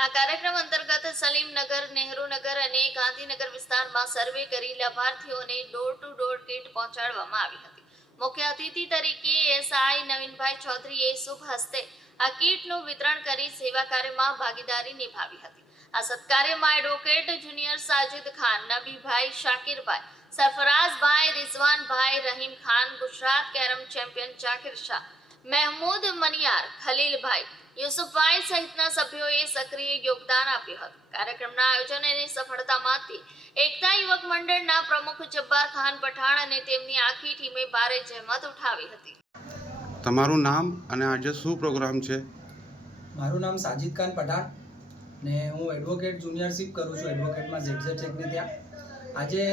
આ કાર્યક્રમ અંતર્ગત સલીમનગર, નહેરુનગર અને ગાંધીનગર વિસ્તારમાં સર્વે કરી લાભાર્થીઓને ડોર ટુ ડોર કીટ પહોંચાડવામાં આવી હતી. મુખ્ય અતિથિ તરીકે એસઆઈ નવીનભાઈ ચૌધરીએ શુભ હસ્તે આ કીટનું વિતરણ કરી સેવા કાર્યમાં ભાગીદારી નિભાવી હતી. આ સત્કાર્યમાં advocate junior Sajid Khan, Nabibhai, Shakirbhai, Sarfarazbhai, Rizwanbhai, Rahim Khan, Gujarat carrom champion Zakir Shah, Mehmood Maniyar, Khalilbhai, Yusufbhai સહિતના સભ્યોએ સક્રિય યોગદાન આપ્યું હતું. કાર્યક્રમના આયોજન અને સફળતામાંથી એકતા યુવક મંડળના પ્રમુખ જબ્બાર ખાન પઠાણ અને તેમની આખી ટીમે ભારે જહેમત ઉઠાવી હતી. તમારું નામ અને આજે શું પ્રોગ્રામ છે? મારું નામ સાજિદ ખાન પઠાણ ને હું એડવોકેટ જુનિયરશિપ કરું છું એડવોકેટમાં ઝેડ ટેકને ત્યાં. આજે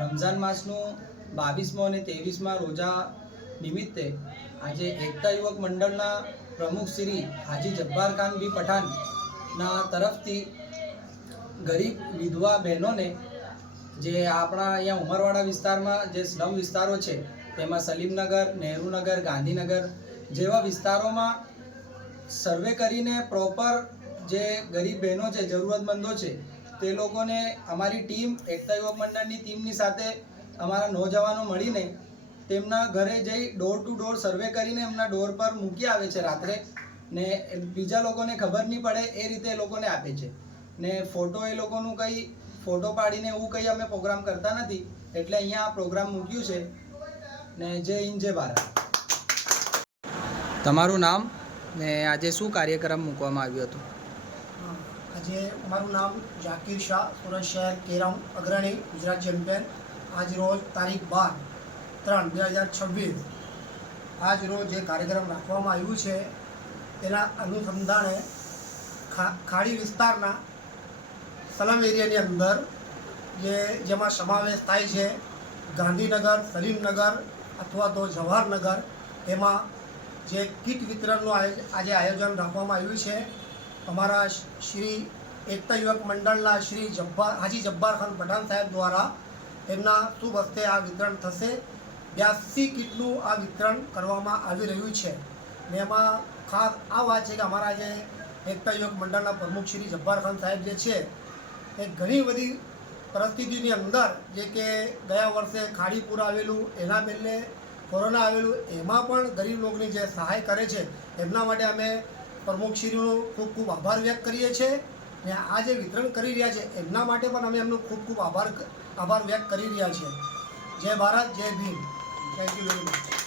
રમઝાન માસનું 22મો અને 23મા રોજા નિમિત્તે આજે એકતા યુવક મંડળના પ્રમુખ શ્રી હાજી જબ્બાર ખાન બી પઠાણના તરફથી ગરીબ વિધવા બહેનોને જે આપણા અહીંયા ઉમરવાડા વિસ્તારમાં જે સ્લમ વિસ્તારો છે તેમાં સલીમનગર, નહેરુનગર, ગાંધીનગર જેવા વિસ્તારોમાં સર્વે કરીને પ્રોપર જે ગરીબ બહેનો છે, જરૂરતમંદો છે, તે લોકોને અમારી ટીમ એકતા યુવક મંડળની ટીમની સાથે અમારા નોજવાનો મળીને તેમના ઘરે જઈ ડોર ટુ ડોર સર્વે કરીને એમના ડોર પર મૂકી આવે છે રાત્રે, ને બીજા લોકોને ખબર નહીં પડે એ રીતે એ લોકોને આપે છે. ને ફોટો એ લોકોનું કંઈ ફોટો પાડીને એવું કંઈ અમે પ્રોગ્રામ કરતા નથી, એટલે અહીંયા આ પ્રોગ્રામ મૂક્યું છે. ને જય હિન્દ, જય ભારત. તમારું નામ ને આજે શું કાર્યક્રમ મૂકવામાં આવ્યું હતું? આજે મારું નામ જાકીર શાહ, સુરત શહેર કેરમ અગ્રણી ગુજરાત ચેમ્પિયન. આજ રોજ તારીખ 12/3/2026 આજ રોજ જે કાર્યક્રમ રાખવામાં આવ્યું છે તેના અનુસંધાને ખાડી વિસ્તારના સલમ એરિયાની અંદર જેમાં સમાવેશ થાય છે ગાંધીનગર, સલીમનગર અથવા તો જવાહરનગર, એમાં જે કીટ વિતરણનું આજે આયોજન રાખવામાં આવ્યું છે. અમારા શ્રી એકતા યુવક મંડળના શ્રી હાજી જબ્બાર ખાન પઠાણ સાહેબ દ્વારા તેમના શુભ હસ્તે આ વિતરણ થશે. 82 કીટનું આ વિતરણ કરવામાં આવી રહ્યું છે. ને એમાં ખાસ આ વાત છે કે અમારા જે એકતા યુવક મંડળના પ્રમુખ શ્રી જબ્બાર ખાન સાહેબ જે છે એ ઘણી બધી પરિસ્થિતિની અંદર, જે કે ગયા વર્ષે ખાડીપુર આવેલું, એના પહેલે કોરોના આવેલું, એમાં પણ ગરીબ લોકોની જે સહાય કરે છે એમના માટે અમે પ્રમુખશ્રીનો ખૂબ ખૂબ આભાર વ્યક્ત કરીએ છીએ. ને આ જે વિતરણ કરી રહ્યા છે એમના માટે પણ અમે એમનો ખૂબ ખૂબ આભાર વ્યક્ત કરી રહ્યા છીએ. જય ભારત, જય Bhim. Thank you very much.